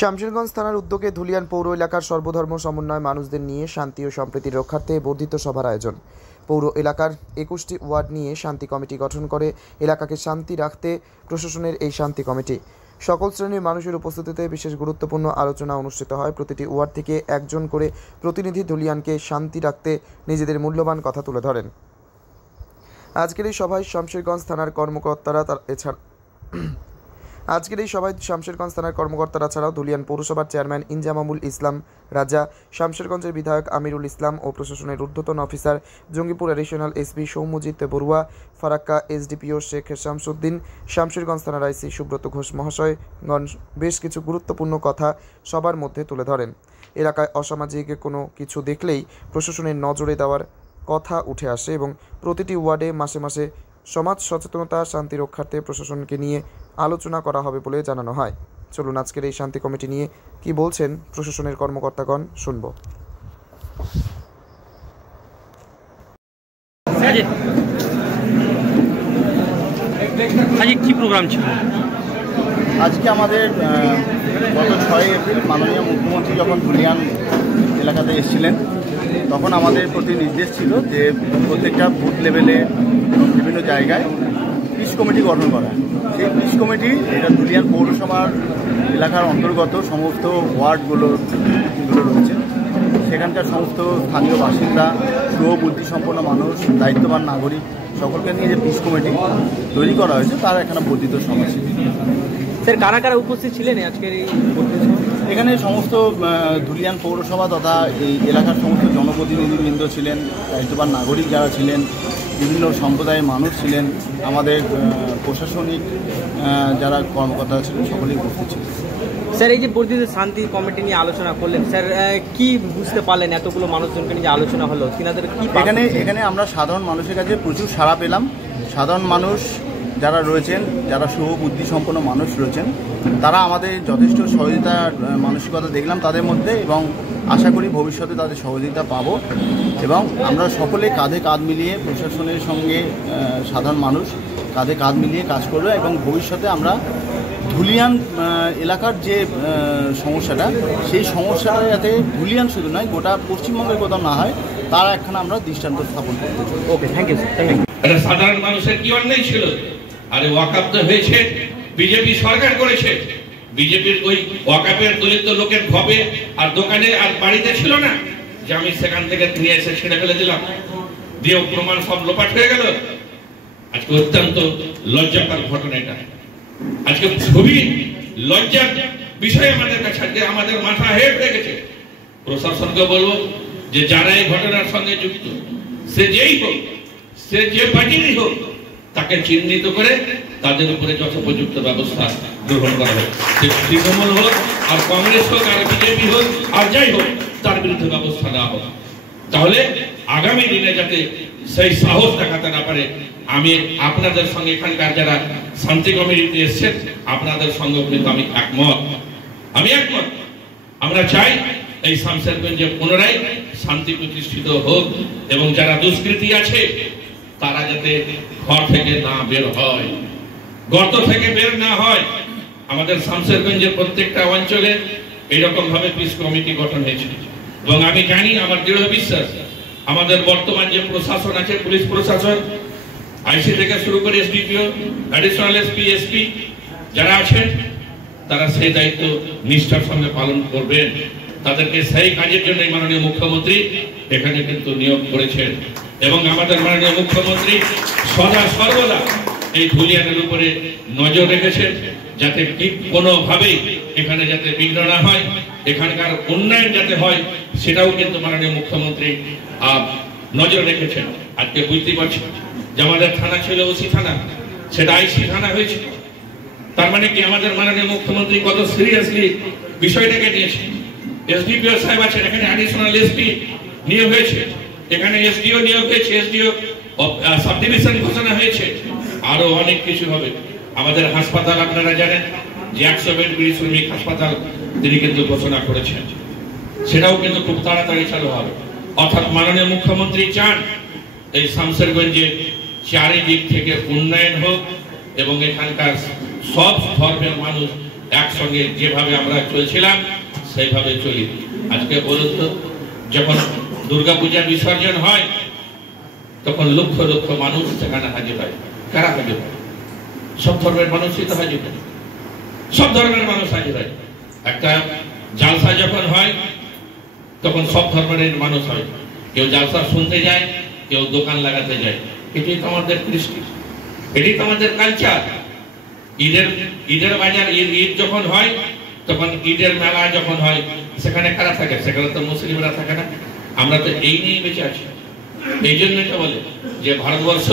শামশেরগঞ্জ থানার উদ্যোগে ধুলিয়ান পৌর এলাকার সর্বধর্ম সমন্বয় মানুষদের নিয়ে শান্তি ও সম্প্রীতির রক্ষার্থে বর্ধিত সভার আয়োজন। পৌর এলাকার 21টি ওয়ার্ড নিয়ে শান্তি কমিটি গঠন করে এলাকাকে শান্তি রাখতে প্রশাসনের এই শান্তি কমিটি। সকল শ্রেণীর মানুষের উপস্থিতিতে বিশেষ গুরুত্বপূর্ণ আলোচনা অনুষ্ঠিত হয়। প্রতিটি ওয়ার্ড থেকে একজন করে প্রতিনিধি ধুলিয়ানকে শান্তি রাখতে নিজেদের মূল্যবান কথা তুলে ধরেন। আজকের এই সভায় শামশেরগঞ্জ থানার কর্মকর্তারা ছাড়াও ধুলিয়ান পৌরসভার চেয়ারম্যান ইনজামামুল ইসলাম রাজা, শামশেরগঞ্জের বিধায়ক আমিরুল ইসলাম ও প্রশাসনের ঊর্ধ্বতন officer Jangipur additional SP Soumyajit Barua, Farakka SDPO Sheikh Shamsuddin, Shamsherganj থানার আইসি সুব্রত ঘোষ মহাশয়গঞ্জ বেশ কিছু গুরুত্বপূর্ণ কথা সবার মধ্যে তুলে ধরেন। এলাকায় অসামাজিক কোনো কিছু দেখলেই প্রশাসনের নজরে দেওয়ার কথা উঠে আসে এবং প্রতিটি ওয়ার্ডে মাসে মাসে সমাজ সচেতনতা শান্তি রক্ষার্থে প্রশাসনকে নিয়ে আলোচনা করা হবে বলে জানানো হয়। চলুন আজকের এই শান্তি কমিটি নিয়ে কি বলছেন প্রশাসনের কর্মকর্তাগণ শুনব। কি প্রোগ্রাম ছিল আজকে আমাদের? গত 6 এপ্রিল মাননীয় মুখ্যমন্ত্রী যখন ধুলিয়ান এলাকাতে এসেছিলেন তখন আমাদের প্রতি নির্দেশ ছিল যে প্রত্যেকটা বুথ লেভেলে বিভিন্ন জায়গায় পিস কমিটি গঠন করা। সেই পিস কমিটি এটা ধুলিয়ান পৌরসভার এলাকার অন্তর্গত সমস্ত ওয়ার্ডগুলো রয়েছে, সেখানকার সমস্ত স্থানীয় বাসিন্দা, সুবুদ্ধিসম্পন্ন মানুষ, দায়িত্ববান নাগরিক সকলকে নিয়ে যে পিস কমিটি তৈরি করা হয়েছে তার এখানে বর্ধিত সময়সূচি। স্যার, কারা কারা উপস্থিত ছিলেন আজকের এই? এখানে সমস্ত ধুলিয়ান পৌরসভা তথা এই এলাকার সমস্ত জনপ্রতিনিধিবৃন্দ ছিলেন, দায়িত্ববান নাগরিক যারা ছিলেন, বিভিন্ন সম্প্রদায়ের মানুষ ছিলেন, আমাদের প্রশাসনিক যারা কর্মকর্তা ছিলেন সকলেই উপস্থিত ছিলেন। স্যার, এই যে বর্ধিত শান্তি কমিটি নিয়ে আলোচনা করলেন, স্যার কি বুঝতে পারলেন? এতগুলো মানুষজনকে নিয়ে আলোচনা হলো, তিনাদের কি? এখানে আমরা সাধারণ মানুষের কাছে প্রচুর সাড়া পেলাম। সাধারণ মানুষ যারা রয়েছেন, যারা সুবুদ্ধিসম্পন্ন মানুষ রয়েছেন, তারা আমাদের যথেষ্ট সহযোগিতা মানসিকতা দেখলাম তাদের মধ্যে এবং আশা করি ভবিষ্যতে তাদের সহযোগিতা পাবো এবং আমরা সকলে কাঁধে কাঁধ মিলিয়ে প্রশাসনের সঙ্গে সাধারণ মানুষ কাঁধে কাঁধ মিলিয়ে কাজ করবে এবং ভবিষ্যতে আমরা ধুলিয়ান এলাকার যে সমস্যাটা, সেই সমস্যাটা যাতে ধুলিয়ান শুধু নয় গোটা পশ্চিমবঙ্গের কোথাও না হয় তার একখানা আমরা দৃষ্টান্ত স্থাপন করতে চাই। ওকে, থ্যাংক ইউ স্যার। সাধারণ মানুষের কি অন্যায় ছিল? আরে ওয়াকআপ তো হয়েছে, বিজেপি সরকার করেছে। বিজেপির ওই ওয়াকআপের দলিত লোকের ভবে আর দোকানে আর বাড়িতে ছিল না যে আমি সেখান থেকে নিয়ে এসে ছেড়ে ফেলে দিলাম, দিয়ে প্রমাণ সব লোপাট হয়ে গেল। আজকে অত্যন্ত লজ্জাকর ঘটনা এটা। আজকে খুবই লজ্জার বিষয় আমাদের কাছে। আজকে আমাদের মাথা হেট হয়ে গেছে। প্রশাসনকে বলবো যে যারা এই ঘটনার সঙ্গে যুক্ত, সে যেই হোক, সে যে পার্টিরই হোক, তাকে চিহ্নিত করে তাদের উপরে যথোপযুক্ত ব্যবস্থা গ্রহণ করা হোক। তৃণমূল হোক আর কংগ্রেস হোক আর বিজেপি হোক আর যাই হোক, তার বিরুদ্ধে ব্যবস্থা নেওয়া হোক। তাহলে আগামী দিনে যাতে সেই সাহস দেখাতে না পারে। আমি আপনাদের সঙ্গে এখানকার যারা শান্তি কমিটিতে এসছেন আপনাদের সঙ্গে কিন্তু আমি একমত। আমরা চাই এই শামশেরগঞ্জে পুনরায় শান্তি প্রতিষ্ঠিত হোক এবং যারা দুষ্কৃতী আছে তারা যাতে ঘর থেকে না বের হয়, গর্ত থেকে বের না হয়। আমাদের শামশেরগঞ্জের প্রত্যেকটা অঞ্চলে এইরকম ভাবে পিস কমিটি গঠন হয়েছে এবং আমি জানি, আমার দৃঢ় বিশ্বাস, আমাদের বর্তমান যে প্রশাসন আছে, পুলিশ প্রশাসন, আইসি থেকে শুরু করে এসডিপিও, অ্যাডিশনাল এসপি, এসপি যারা আছেন তারা সেই দায়িত্ব নিষ্ঠার সঙ্গে পালন করবেন। তাদেরকে সেই কাজের জন্য মাননীয় মুখ্যমন্ত্রী এখানে কিন্তু নিয়োগ করেছেন এবং আমাদের মাননীয় মুখ্যমন্ত্রী সদা সর্বদা এই ধুলিয়ানের উপরে নজর রেখেছেন যাতে কোনোভাবেই এখানে যাতে বিঘ্ন না হয়, এখানকার উন্নয়ন যাতে হয় সেটাও কিন্তু মাননীয় মুখ্যমন্ত্রী নজর রেখেছেন। আজকে বুঝতে পারছি যে আমাদের থানা ছিল ওসি থানা, সেটা আইসি থানা হয়েছে। তার মানে কি আমাদের মাননীয় মুখ্যমন্ত্রী কত সিরিয়াসলি বিষয়টাকে নিয়েছে। এসডিপিও সাহেব আছেন, এখানে অ্যাডিশনাল এসপি নিয়োগ হয়েছে, এখানে এসডিও নিয়োগ হয়েছে, এসডিও সাব ডিভিশন ঘোষণা হয়েছে, আরো অনেক কিছু হবে। আমাদের হাসপাতাল আপনারা জানেন যে 100 বেড শ্রমিক হাসপাতাল তিনি কিন্তু ঘোষণা করেছেন, সেটাও কিন্তু খুব তাড়াতাড়ি চালু হবে। অর্থাৎ মাননীয় মুখ্যমন্ত্রী চান এই শামশেরগঞ্জের চারিদিক থেকে উন্নয়ন হোক এবং এখানকার সব ধর্মের মানুষ একসঙ্গে যেভাবে আমরা চলছিলাম সেইভাবে চলি। আজকে বলুন তো, যখন দুর্গাপূজা বিসর্জন হয় তখন লক্ষ লক্ষ মানুষ সেখানে হাজির হয়। কারা হাজির হয়? সব ধর্মের মানুষই তো হাজির হয়, সব ধর্মের মানুষ হাজির হয়। একটা জালসা যখন হয় তখন সব ধর্মের মানুষ হয়। কেউ জালসা শুনতে যায়, কেউ দোকান লাগাতে যায়। এটাই তো আমাদের কৃষ্টি, এটাই তো আমাদের কালচার। ঈদের বাজার, ঈদ যখন হয় তখন ঈদের মেলা যখন হয় সেখানে কারা থাকে? সেখানে তো মুসলিমরা থাকে না। আমরা তো এই নিয়ে বেঁচে আছি। এই জন্যই তো বলে যে ভারতবর্ষ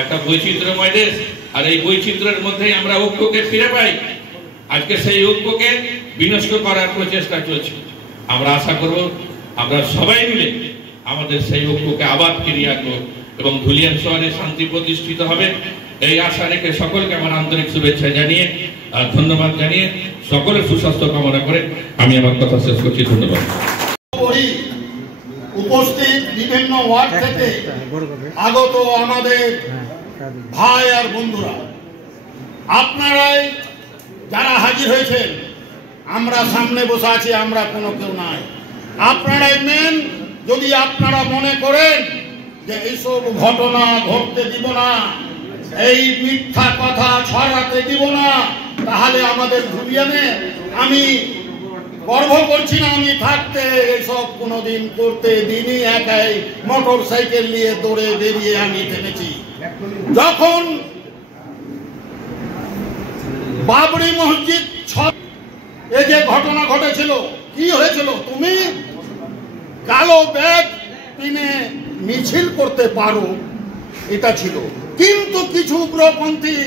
একটা বৈচিত্র্যময় দেশ, আর এই বৈচিত্র্যের মধ্যেই আমরা ঐক্যকে ফিরে পাই। আজকে সেই ঐক্যকে বিনষ্ট করার প্রচেষ্টা চলছে। আমরা আশা করব আমরা সবাই মিলে আমাদের সেই ঐক্যকে আবার ফিরিয়ে আনবো এবং ধুলিয়ান শহরে শান্তি প্রতিষ্ঠিত হবে, এই আশা রেখে সকলকে আমার আন্তরিক শুভেচ্ছা জানিয়ে ধন্যবাদ জানিয়ে সকলের সুস্বাস্থ্য কামনা করে আমি আমার কথা শেষ করছি। ধন্যবাদ। উপস্থিত বিভিন্ন ওয়ার্ড থেকে আগত আমাদের ভাই আর বন্ধুরা, আপনারাই যারা হাজির হয়েছেন, আমরা সামনে বসে আছি, আমরা কোনো কেউ নাই। আপনারাই মেন। যদি আপনারা মনে করেন যে এইসব ঘটনা ঘটতে দিব না, এই মিথ্যা কথা ছড়াতে দিব না, তাহলে আমাদের ধুলিয়ানে আমি গর্ব করছি না আমি থাকতে এসব কোনোদিন করতে দিনই। একাই মোটর সাইকেল নিয়ে দৌড়ে বেরিয়ে আমি থেমেছি। যখন বাবরি মসজিদ এই যে ঘটনা ঘটেছিল, কি হয়েছিল? তুমি কালো ব্যাগ কিনে মিছিল করতে পারো, এটা ছিল। কিন্তু কিছু উগ্রপন্থী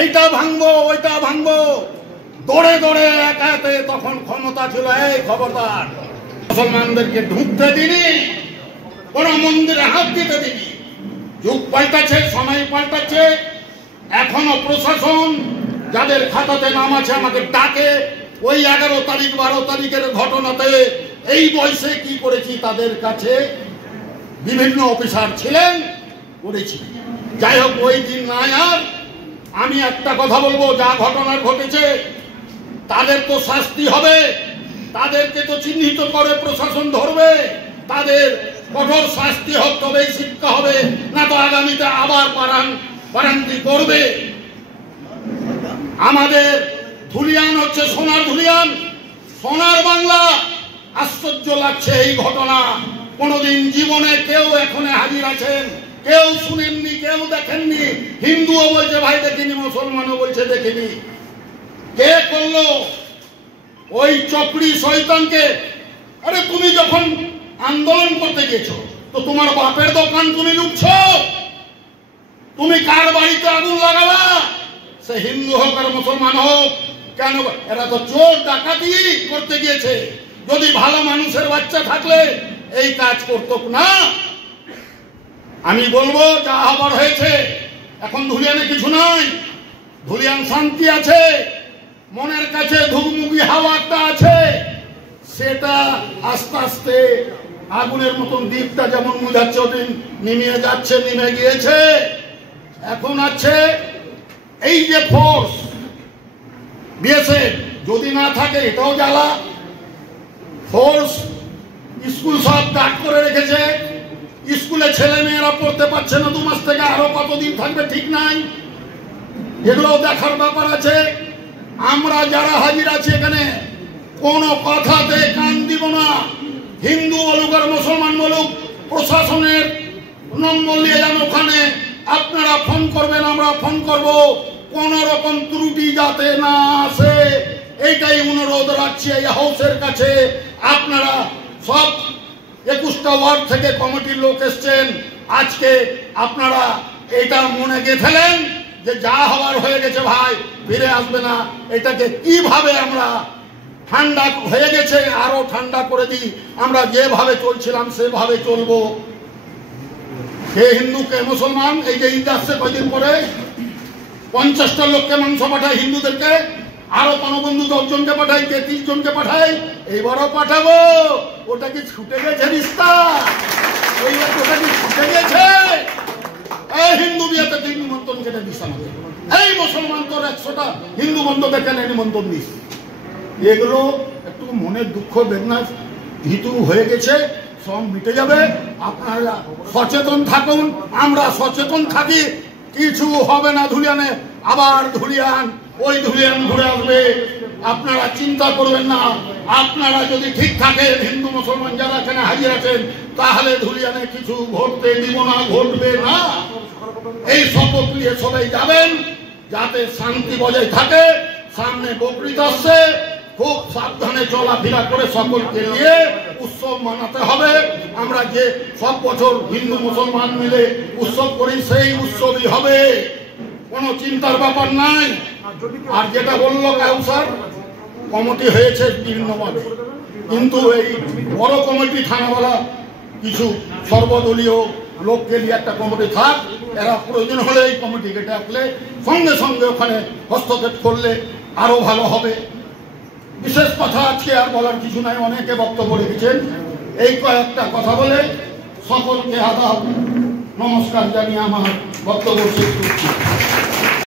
এইটা ভাঙবো ওইটা ভাঙবো দৌড়ে দৌড়ে একাতে তখন ক্ষমতা ছিল, এই খবরদার মুসলমানদেরকে ঢুকতে দিনি, কোন মন্দিরে হাত দিতে দিনি। যুগ পাল্টাচ্ছে, সময় পাল্টাচ্ছে। এখনো প্রশাসন যাদের খাতাতে নাম আছে আমাকে ডাকে, ওই 11 তারিখ 12 তারিখের ঘটনাতে এই বয়সে কি করেছি তাদের কাছে বিভিন্ন অফিসার ছিলেন, করেছি। যাই হোক, ওই দিন নাই। আর আমি একটা কথা বলবো, যা ঘটনা ঘটেছে তাদের তো শাস্তি হবে, তাদেরকে তো চিহ্নিত করে প্রশাসন ধরবে, তাদের কঠোর শাস্তি হোক, তবেই শিক্ষা হবে, না তো আগামীতে আবার বারান্তি করবে। আমাদের ধুলিয়ান হচ্ছে সোনার ধুলিয়ান, সোনার বাংলা। আশ্চর্য লাগছে এই ঘটনা। কোনদিন জীবনে কেউ এখানে হাজির আছেন, কেউ শুনেননি, কেউ দেখেননি। হিন্দুও বলছে ভাই দেখিনি, মুসলমানও বলছে দেখিনি। কে করলো? ওই চপড়ি শয়তানকে। আরে তুমি যখন আন্দোলন করতে গেছো তো তোমার বাপের দোকান তুমি লুটছো, তুমি কার বাড়িতে আগুন লাগালা? সে হিন্দু হোক আর মুসলমান হোক, কেন? এরা তো চোর ডাকাতি করতে গিয়েছে। যদি ভালো মানুষের বাচ্চা থাকলে এই কাজ করত না। আমি বলবো যা হবার হয়েছে, এখন ধুলিয়ানে কিছু নাই, ধুলিয়ান শান্তি আছে। মনের কাছে ধুকমুকি হাওয়াটা আছে, সেটা আস্তে আস্তে আগুনের মতন দ্বীপটা যেমন মুজাচ্ছে ওদিন নেমে যাচ্ছে, নেমে গিয়েছে। এখন আছে এই যে ফোর্স বিএসএফ, যদি না থাকে এটাও জ্বালা। ফোর্স স্কুল সব ডাক করে রেখেছে, স্কুলে ছেলে মেয়েরা পড়তে পারছে না 2 মাস থেকে, আরো কতদিন থাকবে ঠিক নাই। এগুলো দেখার ব্যাপার আছে। আমরা যারা হাজির আছি এখানে কোন কথাতে কান দিব না। হিন্দু বলুক আর মুসলমান বলুক, প্রশাসনের নম্বর নিয়ে যান, ওখানে আপনারা ফোন করবেন, আমরা ফোন করব, কোন রকম ত্রুটি যাতে না আসে এইটাই অনুরোধ রাখছি এই হাউসের কাছে। আপনারা সব 21টা ওয়ার্ড থেকে কমিটির লোক এসছেন, আজকে আপনারা এটা মনে গেঁথেলেন যে যা হওয়ার হয়ে গেছে ভাই, ফিরে আসবে না। এটাকে কিভাবে আমরা ঠান্ডা হয়ে গেছে আরো ঠান্ডা করে দিই, আমরা যেভাবে চলছিলাম সেভাবে চলবো। কে হিন্দু কে মুসলমান, এই যে ঈদ আসছে কয়দিন পরে 50টা লোককে মাংস পাঠায় হিন্দুদেরকে, আরো বন্ধু 10 জনকে পাঠাই, কে 30 জনকে পাঠাই, এইবারও পাঠাবো। ওটা কি ছুটে গেছে রিস্তা? ওটা কি ছুটে গেছে? এই হিন্দু বিয়েতে 3 নিমন্ত্রণ কেটে দিস আমাদের। এই মুসলমান তোর 100টা হিন্দু বন্ধুকে কেন নিমন্ত্রণ দিস? এগুলো একটু মনের দুঃখ বেদনা ভীতু হয়ে গেছে, সব মিটে যাবে। আপনারা সচেতন থাকুন, আমরা সচেতন থাকি, কিছু হবে না ধুলিয়ানে। আবার ধুলিয়ান ওই ধুলিয়ান ঘুরে আসবে, আপনারা চিন্তা করবেন না। আপনারা যদি ঠিক থাকেন, হিন্দু মুসলমান যারা এখানে হাজির আছেন, তাহলে ধুলিয়ানে কিছু ঘটতে দিব না, ঘটবে না। এই শপথ নিয়ে সবাই যাবেন, যাতে শান্তি বজায় থাকে। সামনে বকরিদ আসছে, খুব সাবধানে চলাফেরা করে সকলকে নিয়ে উৎসব মানাতে হবে। আমরা যে সব বছর হিন্দু মুসলমান মিলে উৎসব করি, সেই উৎসবই হবে, কোনো চিন্তার ব্যাপার নাই। আর যেটা বললো কাউসার, কমিটি হয়েছে বিভিন্নভাবে, কিন্তু এই বড় কমিটি থানাওয়ালা কিছু সর্বদলীয় লোককে নিয়ে একটা কমিটি থাক, এরা প্রয়োজন হলে এই কমিটিকে ডাকলে সঙ্গে সঙ্গে ওখানে হস্তক্ষেপ করলে আরো ভালো হবে। বিশেষ কথা আজকে আর বলার কিছু নাই, অনেকে বক্তব্য রেখেছেন। এই কয়েকটা কথা বলে সকলকে আদাব নমস্কার জানিয়ে আমার বক্তব্য শেষ করছি।